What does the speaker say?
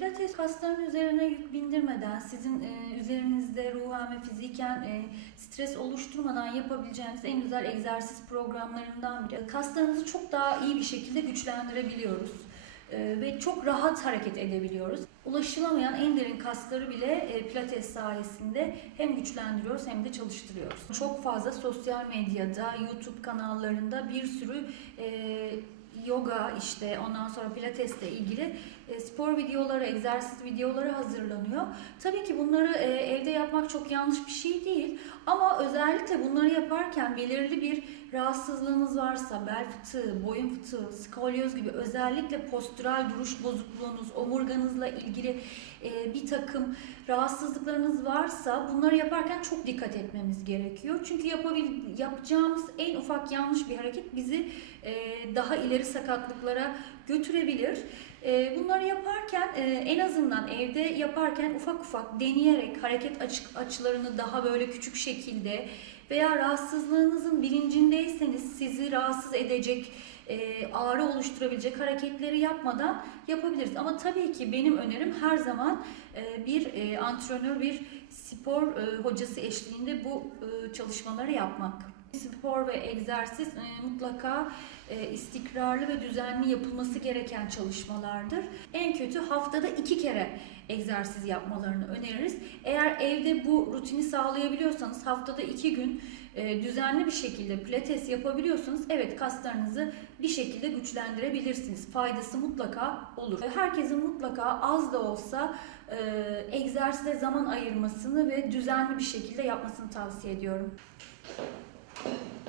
Pilates kasların üzerine yük bindirmeden, sizin e, üzerinizde ruhen ve fiziken e, stres oluşturmadan yapabileceğiniz en güzel egzersiz programlarından biri. Kaslarımızı çok daha iyi bir şekilde güçlendirebiliyoruz. E, ve çok rahat hareket edebiliyoruz. Ulaşılamayan en derin kasları bile e, pilates sayesinde hem güçlendiriyoruz hem de çalıştırıyoruz. Çok fazla sosyal medyada, YouTube kanallarında bir sürü e, yoga işte ondan sonra pilatesle ilgili e, spor videoları, egzersiz videoları hazırlanıyor. Tabii ki bunları e, evde yapmak çok yanlış bir şey değil ama özellikle bunları yaparken belirli bir rahatsızlığınız varsa, bel fıtığı, boyun fıtığı, skolyoz gibi özellikle postüral duruş bozukluğunuz, omurganızla ilgili e, bir takım rahatsızlıklarınız varsa bunları yaparken çok dikkat etmemiz gerekiyor. Çünkü yapabil, yapacağımız en ufak yanlış bir hareket bizi e, daha ileri sakatlıklara götürebilir. E, bunları yaparken e, en azından evde yaparken ufak ufak deneyerek hareket açık açılarını daha böyle küçük şekilde veya rahatsızlığınızın bilincindeyseniz sizi rahatsız edecek e, ağrı oluşturabilecek hareketleri yapmadan yapabiliriz. Ama tabii ki benim önerim her zaman e, bir e, antrenör, bir spor hocası eşliğinde bu çalışmaları yapmak. Spor ve egzersiz e, mutlaka e, istikrarlı ve düzenli yapılması gereken çalışmalardır. En kötü haftada iki kere egzersiz yapmalarını öneririz. Eğer evde bu rutini sağlayabiliyorsanız haftada iki gün e, düzenli bir şekilde pilates yapabiliyorsanız evet kaslarınızı bir şekilde güçlendirebilirsiniz. Faydası mutlaka olur. Herkesin mutlaka az da olsa e, egzersize zaman ayırmasını ve düzenli bir şekilde yapmasını tavsiye ediyorum. Thank you.